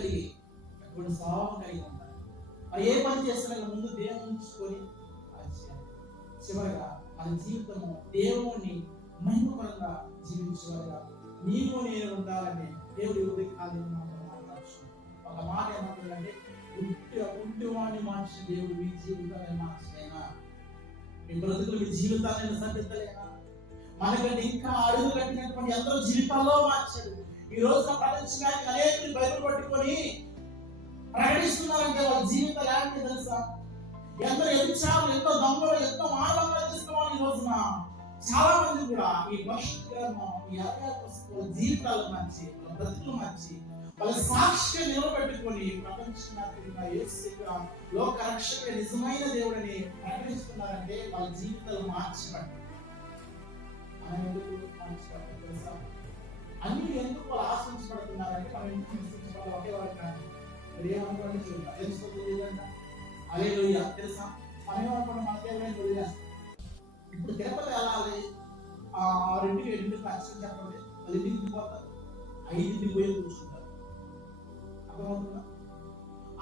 కలిగి అటువంటి స్వభావం కలిగి ఉండాలి. మరి ఏ పని చేస్తున్నా ముందు దేవుని ఉంచుకొని చివరిగా మన జీవితము దేవుని మహిమపరంగా జీవించేవారుగా నీవు నేను ఉండాలని దేవుడి ఉదయకాలం మాట్లాడుతున్నాడు. ఒక మాట ఏమంటుందంటే, ఉంటివాడిని మార్చి దేవుడు మీ జీవితాన్ని మార్చలేనా? మీ బ్రతుకులు మీ జీవితాన్ని సరిదిద్దలేనా? మనకంటే ఇంకా అడుగు కట్టినటువంటి ఎంతో జీవితాల్లో మార్చాడు. ఈ రోజున ప్రపంచానికి అనేకులు బైబిల్ పట్టుకొని ప్రకటిస్తున్నారంటే వాళ్ళ జీవితాలు ఏంటి తెలుసా? ఎంతో ఎదుచాలు, ఎంతో దమ్ములు, ఎంతో మానవంగా తీసుకోవాలి. ఈ రోజున చాలా మంది కూడా ఈ జీవితాలు మార్చి, వాళ్ళ బ్రతుకులు మార్చి, వాళ్ళ సాక్షిగా నిలబెట్టుకొని ప్రపంచవ్యాప్తంగా యేసు లోక రక్షక నిజమైన దేవుడిని ప్రకటిస్తున్నారంటే వాళ్ళ జీవితాలు మార్చబడ్డాయి. మనం ఎందుకు మార్చబడ్డాయి తెలుసా? అన్ని ఎందుకు వాళ్ళు ఆశ్రయించబడుతున్నారంటే మనం ఎందుకు విశ్వసించబడాలి? ఒకే వాడు కాదు. ఏమనుకోండి చూద్దాం, తెలుసుకోలేదంట. హల్లెలూయా. తెలుసా? మనం ఏమనుకోండి, మన దేవుడని వదిలేస్తాం. ఇప్పుడు తిరుపతి వెళ్ళాలి, 2-7 ఖచ్చితంగా చెప్పండి, వాళ్ళు ఇంటికి పోతారు, 5 పోయి కూర్చుంటారు. అర్థమవుతుందా?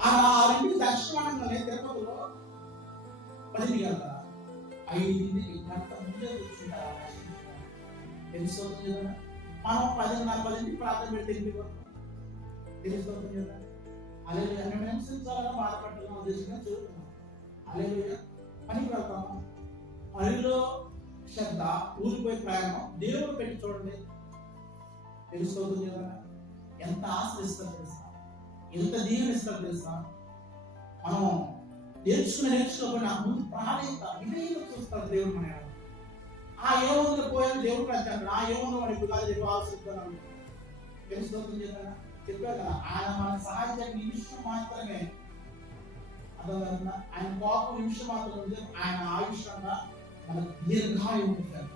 ఆ 2 దర్శనాన్ని తిరుపతిలో 10 వెళ్తారా, 5 గంట ముందే కూర్చుంటారు. తెలుస్తుంది కదా? మనం 10:30 ప్రార్థన పెట్టి ఇంటికి పోతాం. తెలుస్తుంది కదా? హల్లెలూయా. మేము హింసించాలని బాధపడుతున్నాం, ఉద్దేశంగా చదువుతున్నాం. హల్లెలూయా. పనికి వెళ్తాము, పనిలో శ్రద్ధ, ఊరిపోయి ప్రయాణం, దేవుడు పెట్టి చూడండి. తెలుస్తుంది కదా? ఎంత ఆశ్రయిస్తారు తెలుసా? ఎంత దీవెనిస్తారు తెలుసా? మనం నేర్చుకోకపోయినా ముందు ప్రాణిత వినయంగా చూస్తారు దేవుడు. మన ఏముందో పోయాను దేవుడు అంటాడు, ఏముందో వాడి గులాలు చెప్పి ఆలోచిస్తాను. తెలుస్తుంది కదా? చెప్పారు కదా, ఆయన మన సహాయం నిమిషం మాత్రమే. అర్థమవుతుందా? ఆయన కోపం నిమిషం మాత్రమే, ఆయన ఆయుష్యంగా మనకు దీర్ఘాయువు ఉంటారు.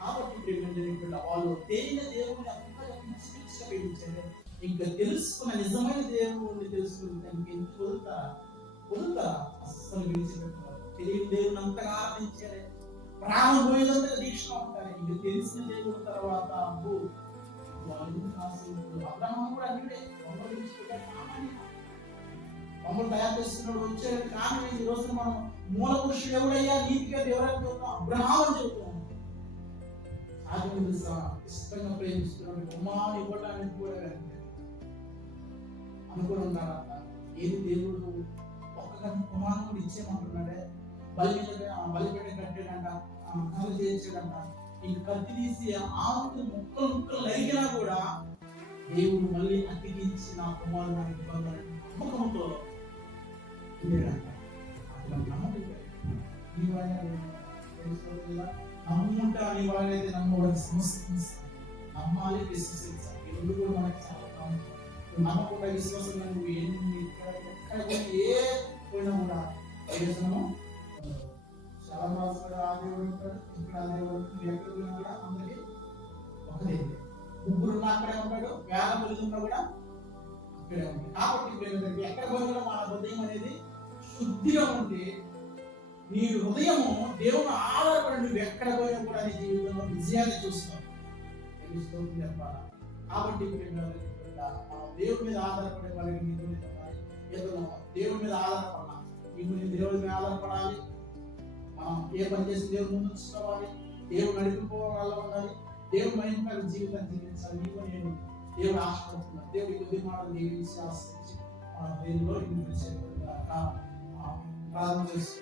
కాబట్టి వాళ్ళు తేలిన దేవుడిని అంతగా పిచ్చిగా పెంచారు. ఇంకా తెలుసుకున్న నిజమైన దేవుడిని తెలుసుకుంటే ఎందుకు వదులుతారా? అస్సలు విడిచిపెట్టారు. తెలియని దేవుని అంతగా ఆరాధించారు, ప్రాణం పోయేదంతగా దీక్ష ఉంటారు. ఇంక తెలిసిన దేవుడి తర్వాత అబ్రహాము కూడా అన్యుడే, బొమ్మలు తయారు చేస్తున్నాడు, వచ్చాడు. కానీ ఈ రోజు మనం మూల పురుషుడు ఎవడయ్యా, నీతిగా ఎవరైనా చెబుతాం, అబ్రహాము అని చెబుతాం. ఇష్టంగా ప్రేమిస్తున్నాడు, కుమారుని ఇవ్వడానికి కూడా అనుకుని ఉన్నాడు. ఏది దేవుడు ఒక్క కుమారుడు ఇచ్చేయమంటున్నాడే, బలిపెట్ట కట్టాడంట, కళ్ళు చేసాడంట. ఇంక కత్తి తీసి ఆవులు ముక్కలు లరిగినా కూడా దేవుడు మళ్ళీ అతికించి నా కుమారుడు నమ్మకంతో నమ్ముకుంటా నీ వాళ్ళైతే నమ్మవాడిని సంస్కరిస్తాను, నమ్మాలి, విశ్వసించాలి. ఈ రెండు కూడా మనకి చాలా ప్రాముఖ్యం. నమ్మకుండా విశ్వాసంగా నువ్వు ఎక్కడ ఏ పోయినా కూడా ప్రయోజనము. చాలా రాజు ఆ దేవుడు ఉంటాడు, ఇక్కడ ఆ దేవుడు ఎక్కడ పోయినా కూడా అందరికీ ఒకటే. 3 అక్కడే ఉంటాడు, 1000 మంది ఉన్నా కూడా అక్కడే ఉంటాడు. కాబట్టి ఎక్కడ పోయినా మన హృదయం అనేది శుద్ధిగా ఉంటే, నీ హృదయము దేవుని ఆధారపడి నువ్వు ఎక్కడ పోయినా కూడా నీ జీవితంలో విజయాన్ని చూస్తావు. చెప్పాలా? కాబట్టి దేవుడి మీద ఆధారపడే వాళ్ళకి దేవుడి మీద ఆధారపడాలి. నీకు దేవుడి మీద ఆధారపడాలి. మనం ఏ పని చేసి దేవుడు ముందు చూసుకోవాలి, దేవుడు నడిపిపోవాలా ఉండాలి, దేవుడు మహిమ జీవితాన్ని జీవించాలి. నీకు నేను దేవుడు ఆశపడుతున్నాను. దేవుడి కొద్ది మాటలు జీవించి ఆశ్రయించి దేవుడిలో ప్రారంభం చేసి